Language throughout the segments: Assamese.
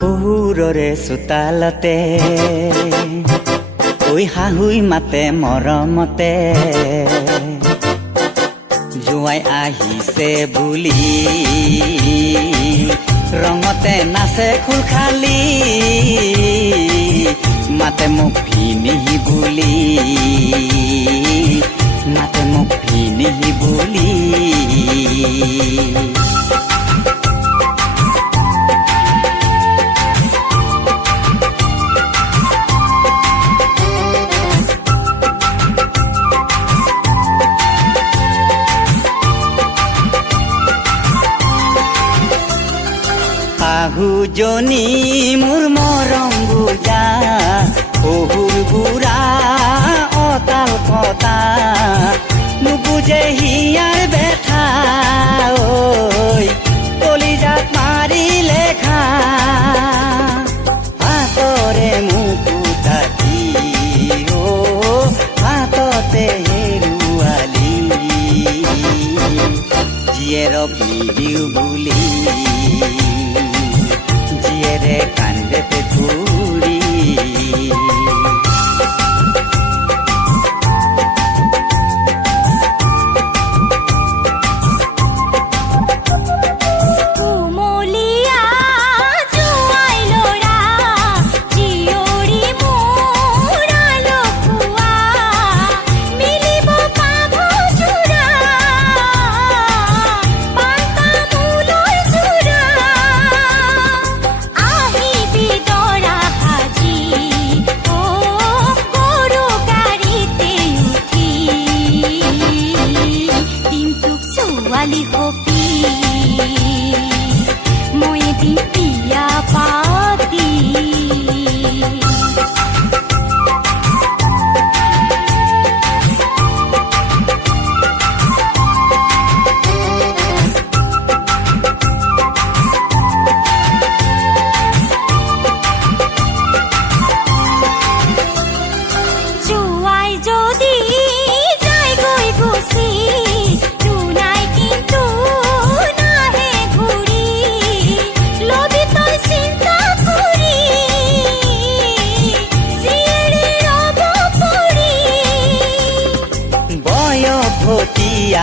পুৰৰে চোতালতে ঐ শাহুই মাতে মৰমতে জোৱাই আহিছে বুলি ৰঙতে নাচে খুলখালি মাতে মোক ভিনিহি বুলি মাতে মোক ভিনিহি বুলি শাহুজনী মোৰ মৰম বুজা শহুৰ বুঢ়া অতাল কটা নুবুজে হিয়াৰ বেঠা ঐ কলিজাত মাৰিলে খা হাতৰে মুকুতাটি হাততে হেৰুৱালি জীয়েৰক নিদিওঁ বুলি জিয়েৰে কান্দেতে ঘুৰি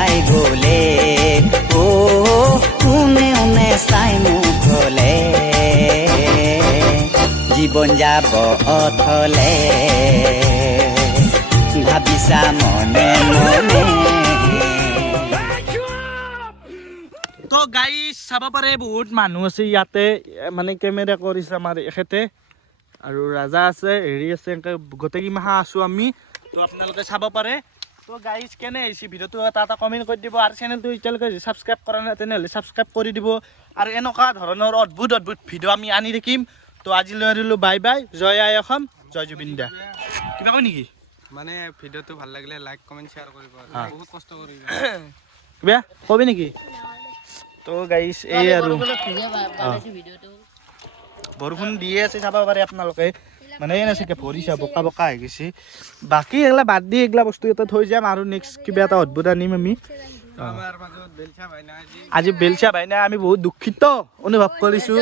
আই গলে কোনে উনে চাই মুখলে জীৱন যাব অথলে ভাবিছা মনে মনে তো গাইজ চাব পাৰে বহুত মানুহ আছে ইয়াতে মানে কেমেৰা কৰিছে আমাৰ এখেতে আৰু ৰাজা আছে হেৰি আছে গোটেই মাহা আছো আমি তো আপোনালোকে চাব পাৰে তো গাইজ কেনে আহিছে ভিডিঅ'টো এটা কমেণ্ট কৰি দিব আৰু চেনেলটো এতিয়ালৈকে ছাবস্ক্ৰাইব কৰা নাই তেনেহ'লে ছাবস্ক্ৰাইব কৰি দিব আৰু এনেকুৱা ধৰণৰ অদ্ভুত ভিডিঅ' আমি আনি থাকিম তো আজিলৈ আহিলোঁ বাই বাই জয় আই অসম জয় জুবিন দা কিবা কয় নেকি মানে ভিডিঅ'টো ভাল লাগিলে লাইক কমেণ্ট শ্বেয়াৰ কৰিব বহুত কষ্ট কৰি কিবা কবি নেকি তো গাইজ এই আৰু বৰষুণ দিয়ে আছে চাব পাৰে আপোনালোকে মানে এনেকৈ ভৰিছে বোকা বোকা হৈ গৈছে বাকী এইগিলা বাদ দি এইগিলা বস্তু এটা থৈ যাম আৰু নেক্সট কিবা এটা অদ্ভুত আনিম আমি আজি বেলচা ভাই নাই আমি বহুত দুখিত অনুভৱ কৰিছোঁ